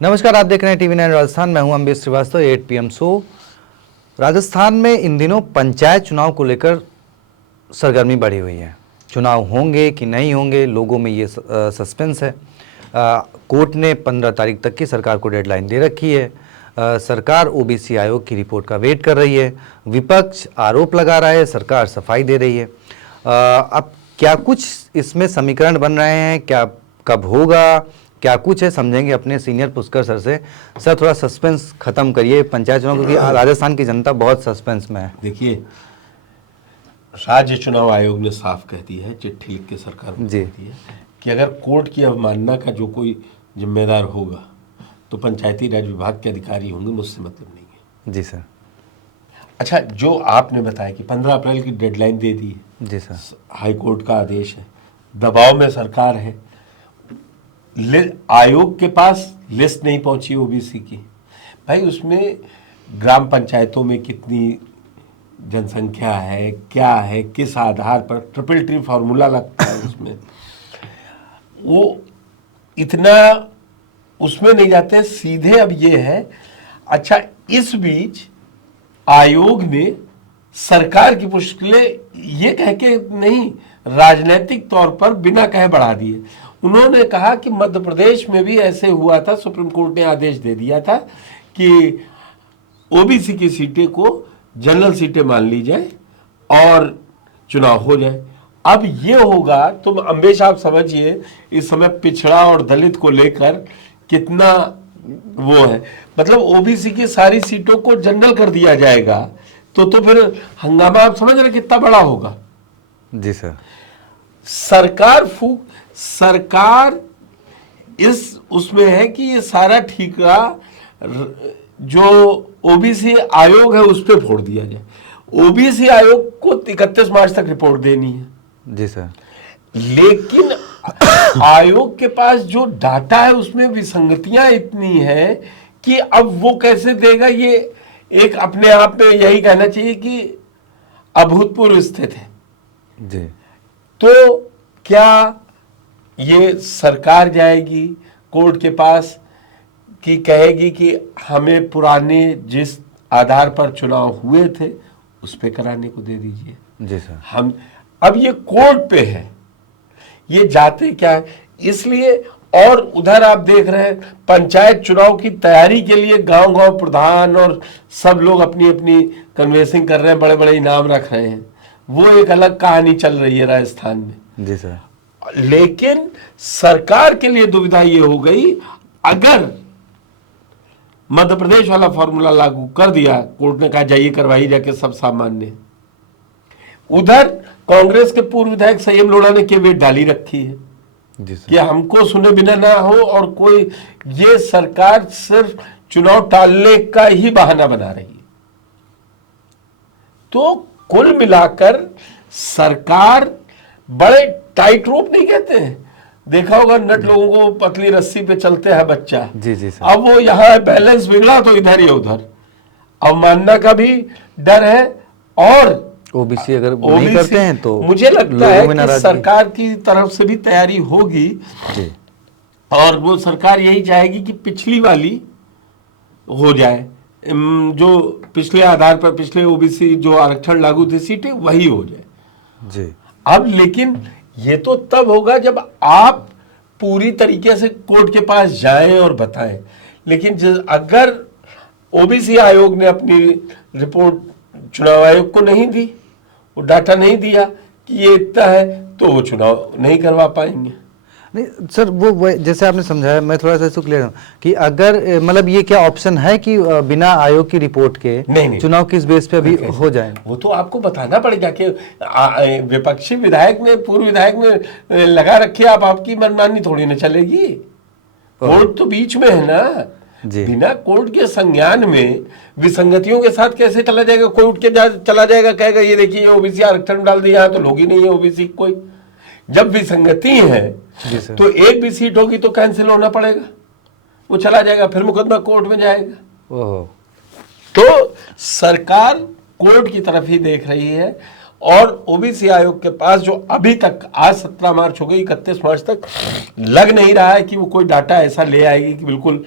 नमस्कार, आप देख रहे हैं टीवी 9 राजस्थान। मैं हूं अम्बेश श्रीवास्तव। 8 PM show. राजस्थान में इन दिनों पंचायत चुनाव को लेकर सरगर्मी बढ़ी हुई है। चुनाव होंगे कि नहीं होंगे, लोगों में ये सस्पेंस है। कोर्ट ने 15 तारीख तक की सरकार को डेडलाइन दे रखी है। सरकार ओबीसी आयोग की रिपोर्ट का वेट कर रही है। विपक्ष आरोप लगा रहा है, सरकार सफाई दे रही है। अब क्या कुछ इसमें समीकरण बन रहे हैं, क्या कब होगा, क्या कुछ है, समझेंगे अपने सीनियर पुष्कर सर से। सर, थोड़ा सस्पेंस खत्म करिए पंचायत चुनाव, क्योंकि राजस्थान की जनता बहुत सस्पेंस में है। देखिए, राज्य चुनाव आयोग ने साफ कह दी है, चिट्ठी लिख के सरकार को जी। कह दी है कि अगर कोर्ट की अवमानना का जो कोई जिम्मेदार होगा तो पंचायती राज विभाग के अधिकारी होंगे, मुझसे मतलब नहीं है। जी सर। अच्छा, जो आपने बताया कि 15 अप्रैल की डेडलाइन दे दी है, जी सर। हाई कोर्ट का आदेश है, दबाव में सरकार है, आयोग के पास लिस्ट नहीं पहुंची ओबीसी की। भाई, उसमें ग्राम पंचायतों में कितनी जनसंख्या है, क्या है, किस आधार पर, ट्रिपल ट्री फार्मूला लगता है उसमें, वो इतना उसमें नहीं जाते, सीधे अब ये है। अच्छा, इस बीच आयोग ने सरकार की मुश्किलें ये कह के नहीं, राजनीतिक तौर पर बिना कहे बढ़ा दिए। उन्होंने कहा कि मध्य प्रदेश में भी ऐसे हुआ था, सुप्रीम कोर्ट ने आदेश दे दिया था कि ओबीसी की सीटें को जनरल सीटें मान ली जाए और चुनाव हो जाए। अब ये होगा, तुम अम्बेश आप समझिए इस समय पिछड़ा और दलित को लेकर कितना वो है। मतलब ओबीसी की सारी सीटों को जनरल कर दिया जाएगा तो फिर हंगामा आप समझ रहे कितना बड़ा होगा। जी सर। सरकार इस उसमें है कि ये सारा ठीकरा जो ओबीसी आयोग है उस पर फोड़ दिया जाए। ओबीसी आयोग को 31 मार्च तक रिपोर्ट देनी है। जी सर। लेकिन आयोग के पास जो डाटा है उसमें विसंगतियां इतनी है कि अब वो कैसे देगा, ये एक अपने आप में यही कहना चाहिए कि अभूतपूर्व स्थिति है। जी। तो क्या ये सरकार जाएगी कोर्ट के पास कि कहेगी कि हमें पुराने जिस आधार पर चुनाव हुए थे उस पे कराने को दे दीजिए। जी सर। हम अब ये कोर्ट पे है, ये जाते क्या है, इसलिए। और उधर आप देख रहे हैं पंचायत चुनाव की तैयारी के लिए गांव-गांव प्रधान और सब लोग अपनी अपनी कन्वेंसिंग कर रहे हैं, बड़े बड़े इनाम रख रहे हैं। वो एक अलग कहानी चल रही है राजस्थान में। जी सर। लेकिन सरकार के लिए दुविधा ये हो गई, अगर मध्य प्रदेश वाला फॉर्मूला लागू कर दिया, कोर्ट ने कहा जाइए करवाई जाके सब सामान्य। उधर कांग्रेस के पूर्व विधायक संयम लोढ़ा ने केवल डाली रखी है कि हमको सुने बिना ना हो, और कोई ये सरकार सिर्फ चुनाव टालने का ही बहाना बना रही है। तो कुल मिलाकर सरकार बड़े टाइट रोप नहीं कहते हैं, देखा होगा नट लोगों को पतली रस्सी पे चलते हैं बच्चा। जी जी सर। अब वो यहाँ बैलेंस बिगड़ा तो इधर ही उधर, अवमानना का भी डर है। और ओबीसी अगर नहीं करते हैं तो मुझे लगता है कि सरकार की तरफ से भी तैयारी होगी जी। और वो सरकार यही चाहेगी कि पिछली वाली हो जाए, जो पिछले आधार पर पिछले ओबीसी जो आरक्षण लागू थे सीटें वही हो जाए। जी। अब लेकिन ये तो तब होगा जब आप पूरी तरीके से कोर्ट के पास जाएं और बताएं। लेकिन अगर ओबीसी आयोग ने अपनी रिपोर्ट चुनाव आयोग को नहीं दी, वो डाटा नहीं दिया कि ये इतना है, तो वो चुनाव नहीं करवा पाएंगे। नहीं सर, वो जैसे आपने समझाया, मैं थोड़ा सा इसको क्लियर हूँ कि अगर मतलब ये क्या ऑप्शन है कि बिना आयोग की रिपोर्ट के नहीं। चुनाव किस बेस पे अभी हो जाए? वो तो आपको बताना पड़ेगा कि विपक्षी विधायक ने, पूर्व विधायक ने लगा रखी, आप आपकी मनमानी थोड़ी ना चलेगी। कोर्ट तो बीच में है ना जी। बिना कोर्ट के संज्ञान में विसंगतियों के साथ कैसे चला जाएगा? कोई उठ के चला जाएगा, कहेगा ये देखिए ओबीसी आरक्षण डाल दिया है तो लोग ही नहीं है ओबीसी कोई। जब विसंगति है तो एक भी सीट होगी तो कैंसिल होना पड़ेगा, वो चला जाएगा, फिर मुकदमा कोर्ट में जाएगा। ओह। तो सरकार कोर्ट की तरफ ही देख रही है। और ओबीसी आयोग के पास जो अभी तक, आज 17 मार्च हो गई, 31 मार्च तक लग नहीं रहा है कि वो कोई डाटा ऐसा ले आएगी कि बिल्कुल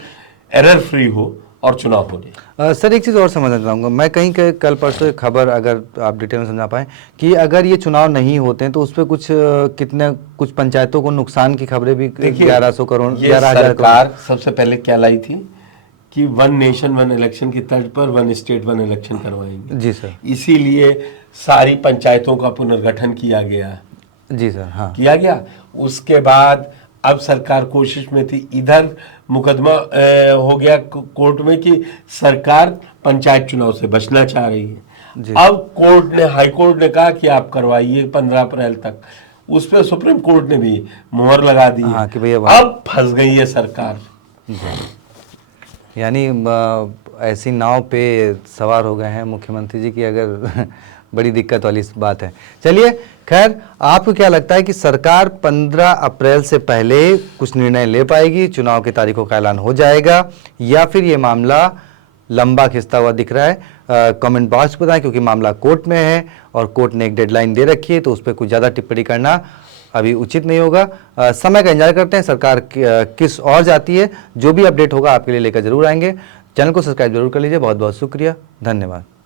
एरर फ्री हो और चुनाव हो जाए। सर एक चीज़ और समझना चाहूँगा मैं, कहीं कल परसों एक खबर अगर आप डिटेल में समझा पाएँ कि अगर ये चुनाव नहीं होते हैं तो उस पर कुछ कितने कुछ पंचायतों को नुकसान की खबरें भी, देखिए 1100 करोड़, ये 11,000 करोड़। सरकार सबसे पहले क्या लाई थी कि वन नेशन वन इलेक्शन की तर्ज पर वन स्टेट वन इलेक्शन करवाएंगे। जी सर। इसीलिए सारी पंचायतों का पुनर्गठन किया गया, जी सर। हाँ। किया गया। उसके बाद अब सरकार कोशिश में थी, इधर मुकदमा हो गया कोर्ट में कि सरकार पंचायत चुनाव से बचना चाह रही जी। है। अब कोर्ट ने, हाई कोर्ट ने कहा कि आप करवाइए 15 अप्रैल तक। उस पर सुप्रीम कोर्ट ने भी मुहर लगा दी है। हाँ कि भैया अब फंस गई है सरकार। यानी ऐसी नाव पे सवार हो गए हैं मुख्यमंत्री जी की, अगर बड़ी दिक्कत वाली बात है। चलिए खैर, आपको क्या लगता है कि सरकार 15 अप्रैल से पहले कुछ निर्णय ले पाएगी, चुनाव की तारीखों का ऐलान हो जाएगा, या फिर ये मामला लंबा खिंचता हुआ दिख रहा है? कमेंट बॉक्स में बताएं, क्योंकि मामला कोर्ट में है और कोर्ट ने एक डेडलाइन दे रखी है, तो उस पर कुछ ज़्यादा टिप्पणी करना अभी उचित नहीं होगा। समय का इंतजार करते हैं सरकार किस और जाती है। जो भी अपडेट होगा आपके लिए लेकर जरूर आएंगे। चैनल को सब्सक्राइब जरूर कर लीजिए। बहुत बहुत शुक्रिया, धन्यवाद।